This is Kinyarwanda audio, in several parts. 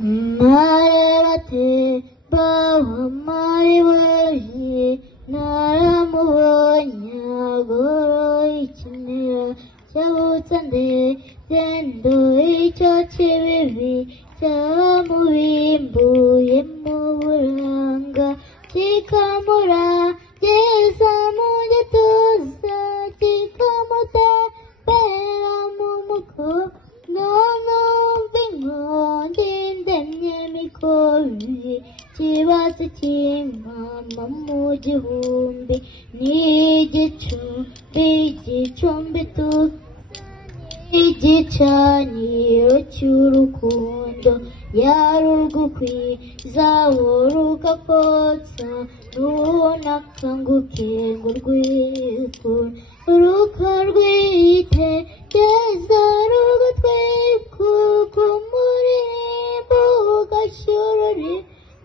Marabate bawa mariwaji naramubonye agoro ikinira cyabutande gendo icyo kibibi cyamubimbuye mu buranga kikamura geza mu gituza kikamuta pera mu muko nono vingondi ndemye mikobi kibazo cy'imama mu gihumbi n'igicumbi tu igicaniro cy'urukundo yarurugukwiza rugakotsa runakanguke ngo rwikure rukarwitegeza rugatwikuka umuririmbo ugashyururi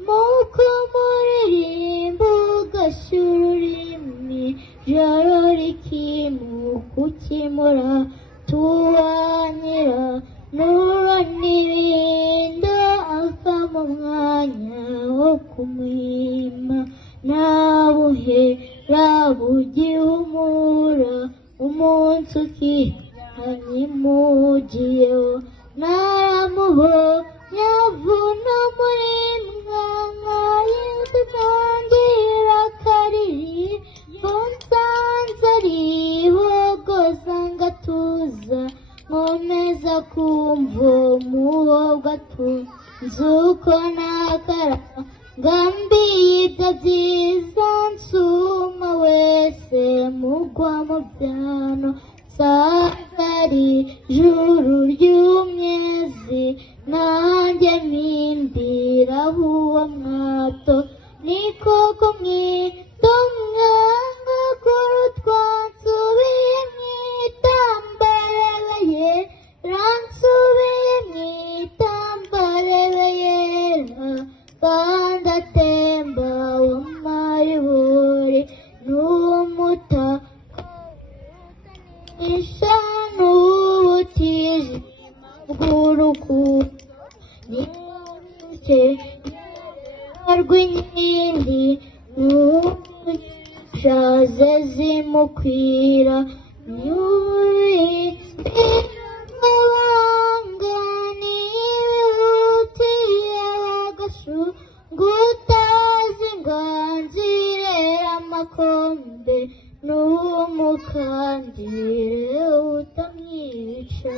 muko umuririmbo ugashyururimi joro rikimuka ukimura tuwanyira nura n'ibinda akama umwanya wo kumwima nabuhera bugihumura umunsi ukihanyimugiyeho naramubonye avuna muri mwana yesu kangira kariri nsanze arihogoza ngatuza nkomeza kumva umuhogo atunze uko nakara ngambiye ibyo byiza nsuma wese mugwa mu byano sazari juru ry'umyezi nanjye mpindiraho uwo mwato niko kumwita umwanga kurutwa nsubiye mw'itambarara yera nsubiye mw'itambarara yera kandi atemba w'amaribori n'umutaka n'ubutije bw'urukundo n'icye rw'inkindi n'ushaze zimukwira n'ibihutiye wagashu ngutazi inganzire amakombe n'umukandire utamwica.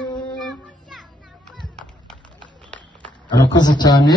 Arakoze cyane.